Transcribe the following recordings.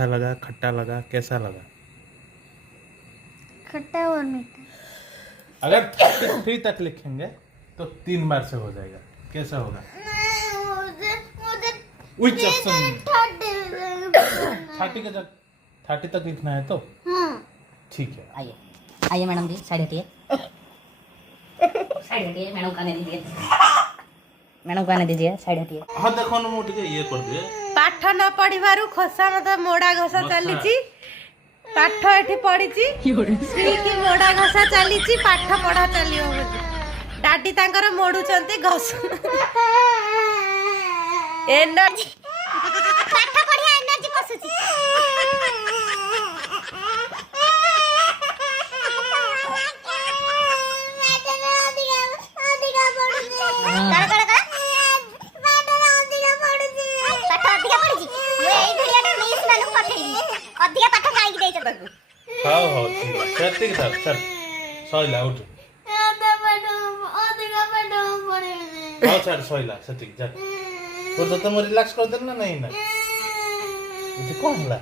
मीठा लगा, खट्टा लगा, कैसा लगा? खट्टा और मीठा। अगर 33 तक लिखेंगे तो 3 बार से हो जाएगा। कैसा होगा? मुझे 30 तक लिखना है तो ठीक है। आइए आइए मैडम जी, साइड हटिए, साइड हटिए, मैडम को आने दीजिए, मैडम को आने दीजिए, साइड हटिए। हाँ देखो ना मुझे ये कर दिए। पाठ न पढ़िबारु खोसा मत मोड़ा घसा चलीची। पाठ एठी पढ़ीची कि मोड़ा घसा चलीची, पाठ पढ़ा चलियो बोली। डाडी तांकर मोडुचंती घस एनर्जी पाठ पढ़िया एनर्जी पसुची। हाँ हाँ ठीक है, ठीक है, चल सॉइला उठ। हाँ चल सॉइला सतिक चल। और तो तुम रिलैक्स कर देना नहीं ना। ये कौन ला?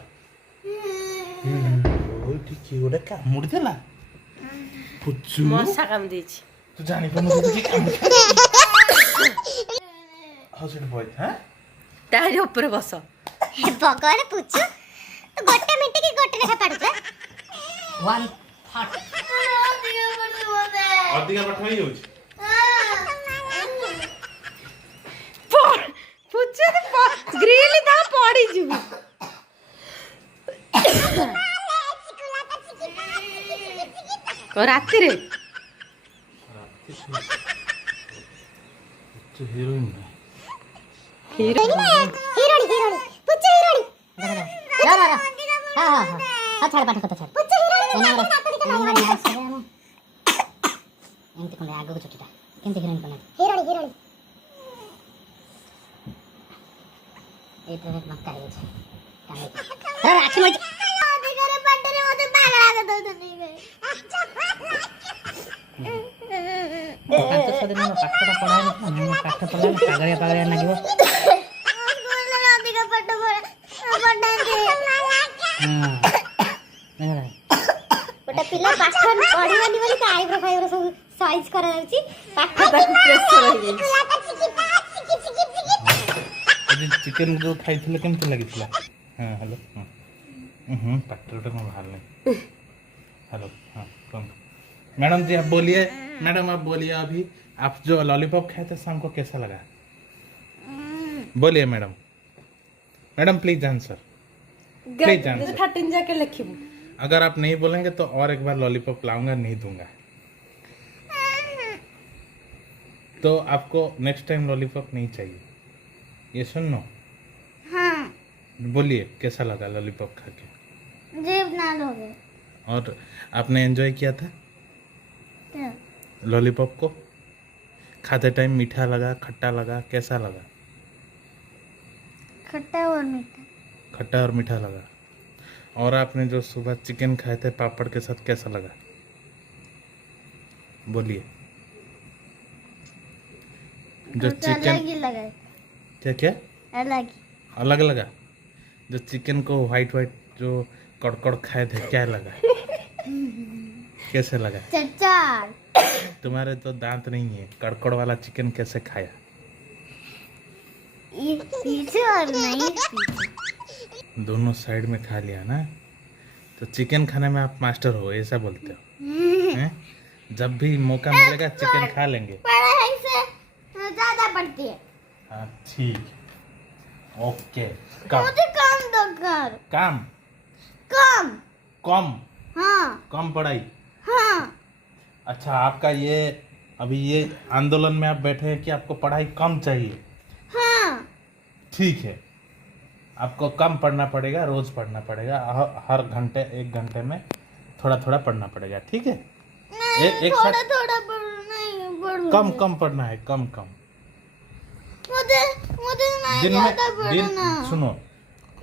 ओ ठीक है, उड़ा का मुड़ देला। पुच्चू मसा काम दीची। तू जाने को मुझे की काम। हॉस्पिटल बॉय हैं? तारी ऊपर बस। बगरे पुच्चू तो गोटे मिनट की गोटे लेखा पड़छ। 1 थर्ड अधिका पाठ ही होछ। पुछे ग्रिल दा पड़ी जु। को राती रे तो हीरोइन हिरोणी पुच्चू हिरोणी। हां हां छाड़ पाठ कथा छाड़ पुच्चू हिरोणी। एंत कोन आगो छुटीटा केंते हिरोइन कोन हिरोणी हिरोणी ए तो मक्का है छे अरे अच्छी मत अधिकार पट्टरे मते पागला के दो नहीं गए। पांच छह दिन में पाठटा पढ़ाई ना पाठ पढ़ाई पागलिया पागलिया लागिवो। स्कूल में अधिकार पट्ट पढ़ा दे। हां गोटे पिला पाठ पढ़िबानी बोली आईब्रो फाइब्रो सब साइज करा जाउची। पाठ ताकू प्रेशर हो गई। चिकन जो खाइथिले केमते लागिथिला? हां हेलो पाटरटा को बाहर नहीं। हेलो हां कौन? मैडम जी आप बोलिए। मैडम आप बोलिए, अभी आप जो लॉलीपॉप खाए थे शाम को कैसा लगा? बोलिए madam. Madam please answer, please answer. 13 जाके लिखिबू। अगर आप नहीं बोलेंगे तो और एक बार लॉलीपॉप लाऊंगा, नहीं दूंगा। तो आपको नेक्स्ट टाइम लॉलीपॉप नहीं चाहिए, ये सुनो। हाँ बोलिए कैसा लगा लॉलीपॉप खा के? जीव ना लोगे। और आपने एंजॉय किया था क्या? लॉलीपॉप को? खाते टाइम मीठा लगा, खट्टा लगा, कैसा लगा? खट्टा और मीठा। खट्टा और मीठा लगा। और आपने जो सुबह चिकन खाए थे पापड़ के साथ, कैसा लगा? बोलिए। जो अलग चिकन ही लगा। क्या क्या अलग अलग लगा? जो चिकन को व्हाइट व्हाइट जो कड़कड़ खाए थे, क्या लगा? कैसे लगा? चचार। तुम्हारे तो दांत नहीं है, कड़कड़ वाला चिकन कैसे खाया? ये पीछे और नहीं पीछे। दोनों साइड में खा लिया ना? तो चिकन खाने में आप मास्टर हो, ऐसा बोलते हो हैं? जब भी मौका मिलेगा चिकन खा लेंगे। पढ़ाई से ज्यादा पढ़ती है। हाँ ठीक, ओके। कम मुझे काम दो कर। काम कम। कम हाँ कम पढ़ाई। हाँ अच्छा, आपका ये अभी ये आंदोलन में आप बैठे हैं कि आपको पढ़ाई कम चाहिए। हाँ ठीक है, आपको कम पढ़ना पड़ेगा, रोज पढ़ना पड़ेगा, हर घंटे 1 घंटे में थोड़ा थोड़ा पढ़ना पड़ेगा, ठीक है? एक थोड़ा साथ थोड़ा नहीं पढ़ूंगी। कम कम पढ़ना है, कम कम। मुझे नहीं दिन ज्यादा में पढ़ना। सुनो,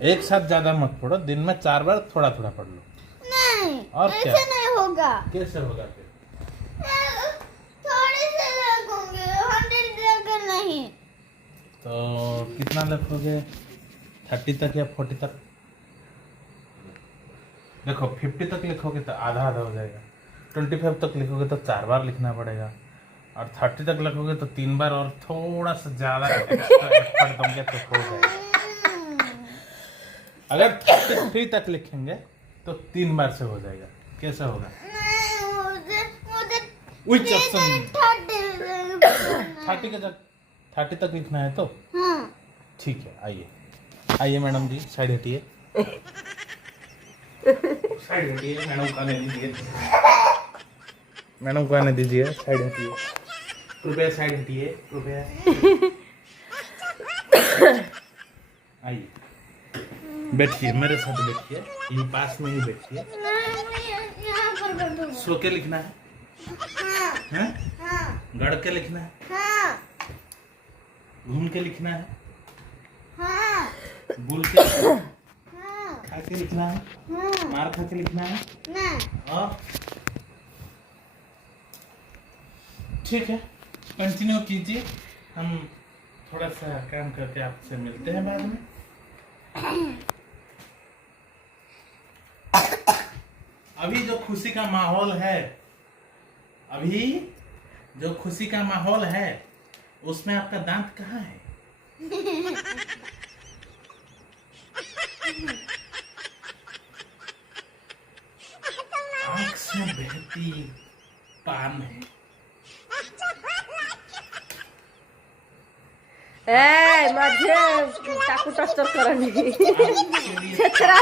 एक साथ ज्यादा मत पढ़ो, दिन में 4 बार थोड़ा थोड़ा पढ़ लो। नहीं और क्या? ऐसे नहीं होगा। कैसे होगा फिर? थोड़े से लगूंगे, 100 जगह नहीं। तो कितना लिखोगे? 30 तक या 40 तक? देखो 50 तक लिखोगे तो आधा आधा हो जाएगा, 25 तक लिखोगे तो 4 बार लिखना पड़ेगा, और 30 तक लिखोगे तो 3 बार, और थोड़ा सा ज्यादा एक्स्ट्रा एफर्ट दोगे तो हो जाएगा। अगर 33 तक लिखेंगे तो 3 बार से हो जाएगा। कैसा होगा? Which option? 30 का जब 30 तक लिखना है तो ठीक है। आइए आइए मैडम जी, साइड हटिए, साइड हटिए, मैडम को आने दीजिए, मैडम को आने दीजिए, साइड हटिए, कृपया साइड हटिए, कृपया। आइए बैठिए, मेरे साथ बैठिए, ये पास में ही बैठिए। सो के लिखना है, हैं? गड़ के लिखना है, घूम के लिखना है, बोल के लिखना है, खा के लिखना है, मार खा के लिखना है, और ठीक है कंटिन्यू कीजिए। हम थोड़ा सा काम करके आपसे मिलते हैं बाद में। अभी जो खुशी का माहौल है, अभी जो खुशी का माहौल है, उसमें आपका दांत कहाँ है? आँख से बहती पान है। ए मध्य चाकू टस्टर करनी आपके लिए छेछरा